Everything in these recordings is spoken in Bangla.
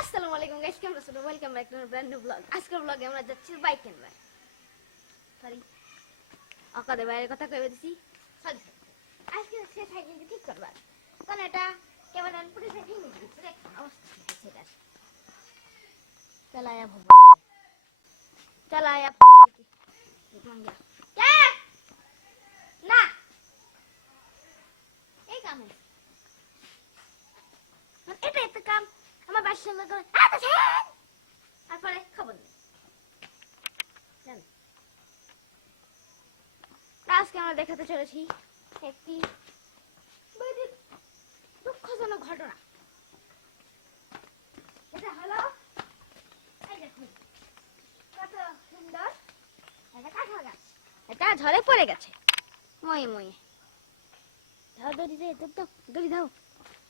আসসালামু আলাইকুম গাইস, কেমন আছেন? Welcome back to brand new blog. আজকের ব্লগে আমরা যাচ্ছি বাইক কিনতে। সরি, আপনাদের বাইরের কথা কইবে দিছি। সরি, আজকে সে সাইকেল ঠিক করবার, কারণ এটা কেমন পুরো সাইকেল নিয়ে দিচ্ছে রে, অবস্থা হচ্ছে এটা। চালায়া ভব চালায়া মাঙ্গা কে না এই কামে এটা একটা কাম আমার বাসার সঙ্গে করে তারপরে খবর নেই। আজকে আমরা দেখাতে চলেছি একটি দুঃখজনক ঘটনা। এটা হলো এই দেখুন কত সুন্দর একটা কাঁঠাল গাছ, এটা ঝড়ে পড়ে গেছে। ময়ে ময়ে দাও দড়ি দে, দড়ি দাও।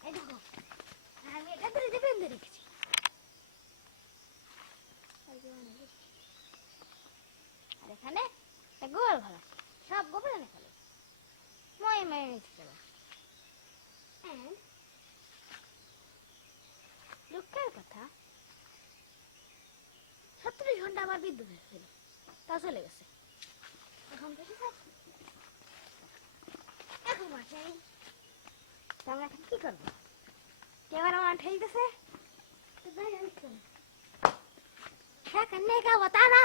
এই দেখো আমি এটা দড়ি দিয়ে বেঁধে রেখেছি। আর এখানে একটা গোয়াল ঘর আছে, সব গোবর এনে ফেলে ময়ে ময়ে নিচে চলে। দুঃখের কথা 37 ঘন্টা আমার বিদ্যুৎ ছিল, তা চলে গেছে। এখন এখন মাঠে আমরা এখন কি করবো? ক্যামেরা মান ঠেলতেছে, করনে का बता ना।